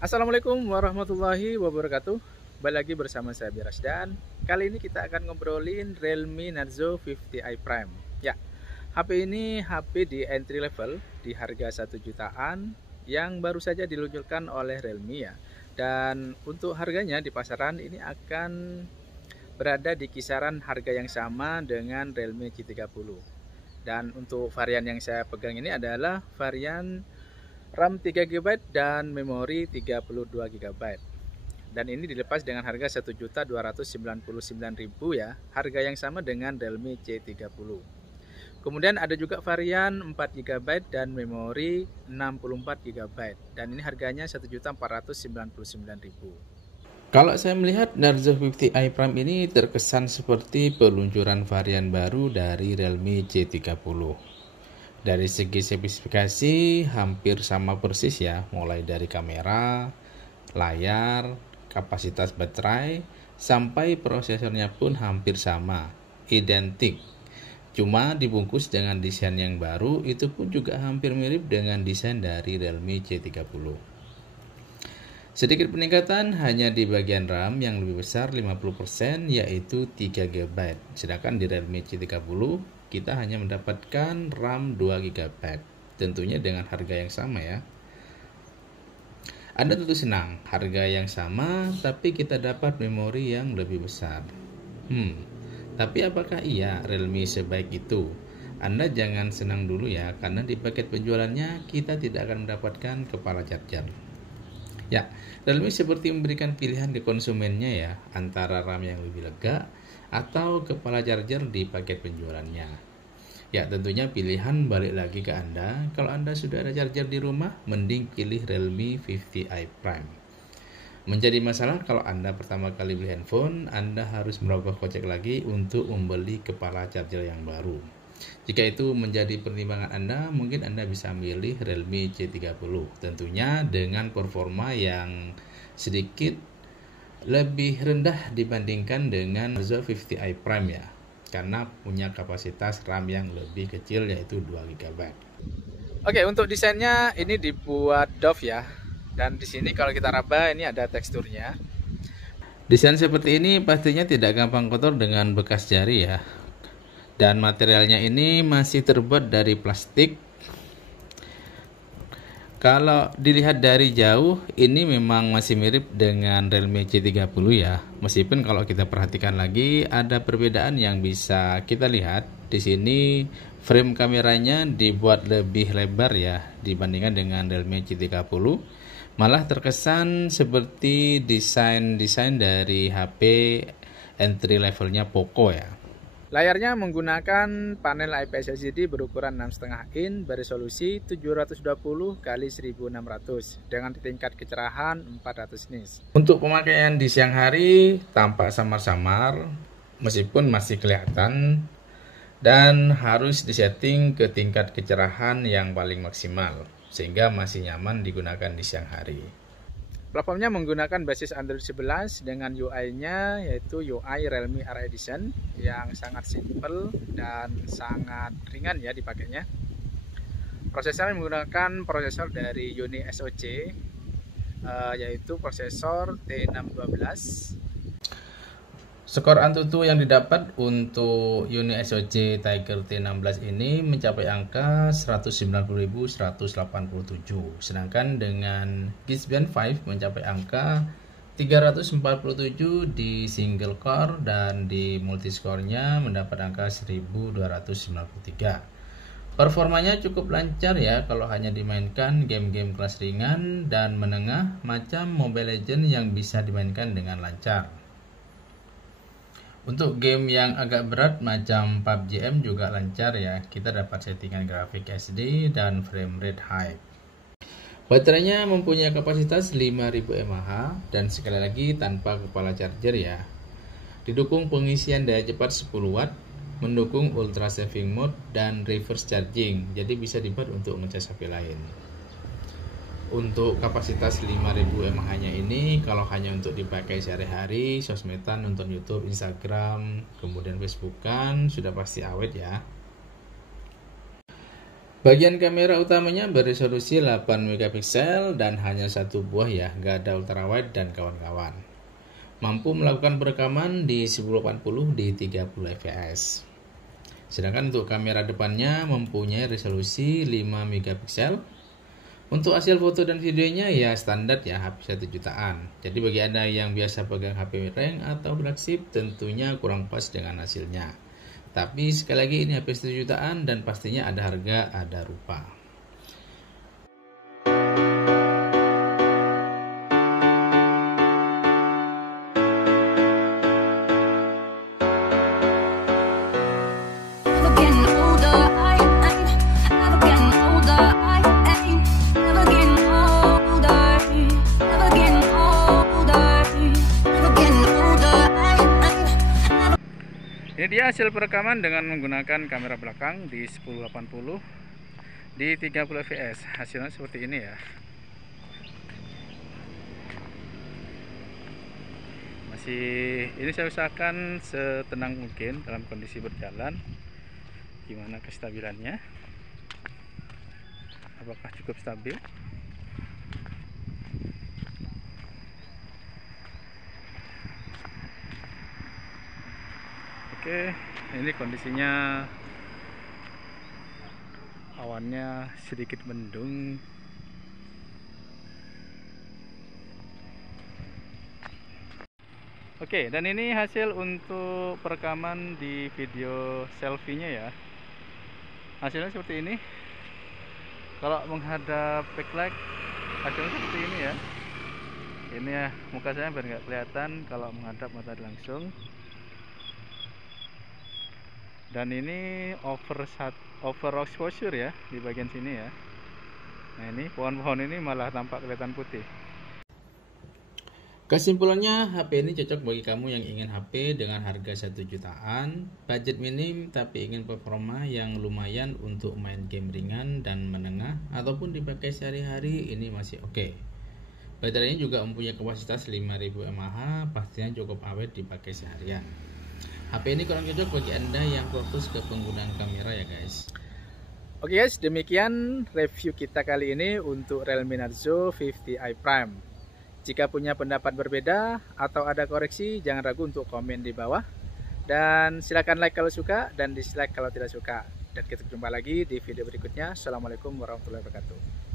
Assalamualaikum warahmatullahi wabarakatuh. Balik lagi bersama saya Biras dan kali ini kita akan ngobrolin Realme Narzo 50i Prime. Ya, HP ini HP di entry level di harga 1 jutaan yang baru saja diluncurkan oleh Realme ya. Dan untuk harganya di pasaran ini akan berada di kisaran harga yang sama dengan Realme G30. Dan untuk varian yang saya pegang ini adalah varian RAM 3 GB dan memori 32 GB. Dan ini dilepas dengan harga 1.299.000 ya. Harga yang sama dengan Realme C30. Kemudian ada juga varian 4 GB dan memori 64 GB. Dan ini harganya 1.499.000. Kalau saya melihat Narzo 50i Prime ini terkesan seperti peluncuran varian baru dari Realme C30. Dari segi spesifikasi hampir sama persis ya, mulai dari kamera, layar, kapasitas baterai, sampai prosesornya pun hampir sama, identik. Cuma dibungkus dengan desain yang baru, itu pun juga hampir mirip dengan desain dari Realme C30. Sedikit peningkatan hanya di bagian RAM yang lebih besar 50%, yaitu 3 GB. Sedangkan di Realme C30 kita hanya mendapatkan RAM 2 GB. Tentunya dengan harga yang sama ya. Anda tentu senang, harga yang sama tapi kita dapat memori yang lebih besar. Tapi apakah iya Realme sebaik itu? Anda jangan senang dulu ya, karena di paket penjualannya kita tidak akan mendapatkan kepala charger. Ya, Realme seperti memberikan pilihan ke konsumennya ya, antara RAM yang lebih lega atau kepala charger di paket penjualannya. Ya, tentunya pilihan balik lagi ke Anda. Kalau Anda sudah ada charger di rumah, mending pilih Realme 50i Prime. Menjadi masalah kalau Anda pertama kali beli handphone, Anda harus merogoh kocek lagi untuk membeli kepala charger yang baru. Jika itu menjadi pertimbangan Anda, mungkin Anda bisa milih Realme C30. Tentunya dengan performa yang sedikit lebih rendah dibandingkan dengan Narzo 50i Prime ya, karena punya kapasitas RAM yang lebih kecil yaitu 2 GB. Oke, untuk desainnya ini dibuat Dove ya. Dan di sini kalau kita raba ini ada teksturnya. Desain seperti ini pastinya tidak gampang kotor dengan bekas jari ya. Dan materialnya ini masih terbuat dari plastik. Kalau dilihat dari jauh, ini memang masih mirip dengan Realme C30 ya. Meskipun kalau kita perhatikan lagi, ada perbedaan yang bisa kita lihat. Di sini frame kameranya dibuat lebih lebar ya dibandingkan dengan Realme C30. Malah terkesan seperti desain dari HP entry levelnya Poco ya. Layarnya menggunakan panel IPS LCD berukuran 6,5 in beresolusi 720 x 1600 dengan tingkat kecerahan 400 nits. Untuk pemakaian di siang hari tampak samar-samar meskipun masih kelihatan, dan harus disetting ke tingkat kecerahan yang paling maksimal sehingga masih nyaman digunakan di siang hari. Platformnya menggunakan basis Android 11 dengan UI-nya yaitu UI Realme R Edition yang sangat simple dan sangat ringan ya dipakainya. Prosesornya menggunakan prosesor dari Uni SoC yaitu prosesor T612. Skor Antutu yang didapat untuk Uni SoC Tiger T16 ini mencapai angka 190.187, sedangkan dengan Geekbench 5 mencapai angka 347 di single core dan di multiscore-nya mendapat angka 1293. Performanya cukup lancar ya kalau hanya dimainkan game-game kelas ringan dan menengah macam Mobile Legends yang bisa dimainkan dengan lancar. Untuk game yang agak berat macam PUBG M juga lancar ya, kita dapat settingan grafik SD dan frame rate high. Baterainya mempunyai kapasitas 5000 mAh dan sekali lagi tanpa kepala charger ya. Didukung pengisian daya cepat 10 watt, mendukung ultra saving mode dan reverse charging, jadi bisa dibuat untuk ngecas HP lain. Untuk kapasitas 5000 mAh-nya ini kalau hanya untuk dipakai sehari-hari, sosmedan, nonton YouTube, Instagram, kemudian Facebookan, sudah pasti awet ya. Bagian kamera utamanya beresolusi 8 megapiksel dan hanya satu buah ya, nggak ada ultrawide dan kawan-kawan. Mampu melakukan perekaman di 1080 di 30 fps. Sedangkan untuk kamera depannya mempunyai resolusi 5 megapiksel. Untuk hasil foto dan videonya ya standar ya, HP 1 jutaan. Jadi bagi Anda yang biasa pegang HP rank atau flagship tentunya kurang pas dengan hasilnya. Tapi sekali lagi ini HP 1 jutaan dan pastinya ada harga, ada rupa. Ini dia hasil perekaman dengan menggunakan kamera belakang di 1080 di 30 fps. Hasilnya seperti ini ya. Ini saya usahakan setenang mungkin dalam kondisi berjalan. Gimana kestabilannya? Apakah cukup stabil? Oke, ini kondisinya awannya sedikit mendung. Oke, dan ini hasil untuk perekaman di video selfie-nya ya. Hasilnya seperti ini. Kalau menghadap backlight, hasilnya seperti ini ya. Ini ya, muka saya biar nggak kelihatan kalau menghadap matahari langsung. Dan ini over exposure ya di bagian sini ya. Nah ini pohon-pohon ini malah tampak kelihatan putih. Kesimpulannya, HP ini cocok bagi kamu yang ingin HP dengan harga 1 jutaan, budget minim tapi ingin performa yang lumayan untuk main game ringan dan menengah ataupun dipakai sehari-hari, ini masih oke. Baterainya juga mempunyai kapasitas 5000 mAh, pastinya cukup awet dipakai seharian. HP ini kurang cocok bagi Anda yang fokus ke penggunaan kamera ya guys. Oke guys, demikian review kita kali ini untuk Realme Narzo 50i Prime. Jika punya pendapat berbeda atau ada koreksi, jangan ragu untuk komen di bawah. Dan silakan like kalau suka dan dislike kalau tidak suka. Dan kita jumpa lagi di video berikutnya. Assalamualaikum warahmatullahi wabarakatuh.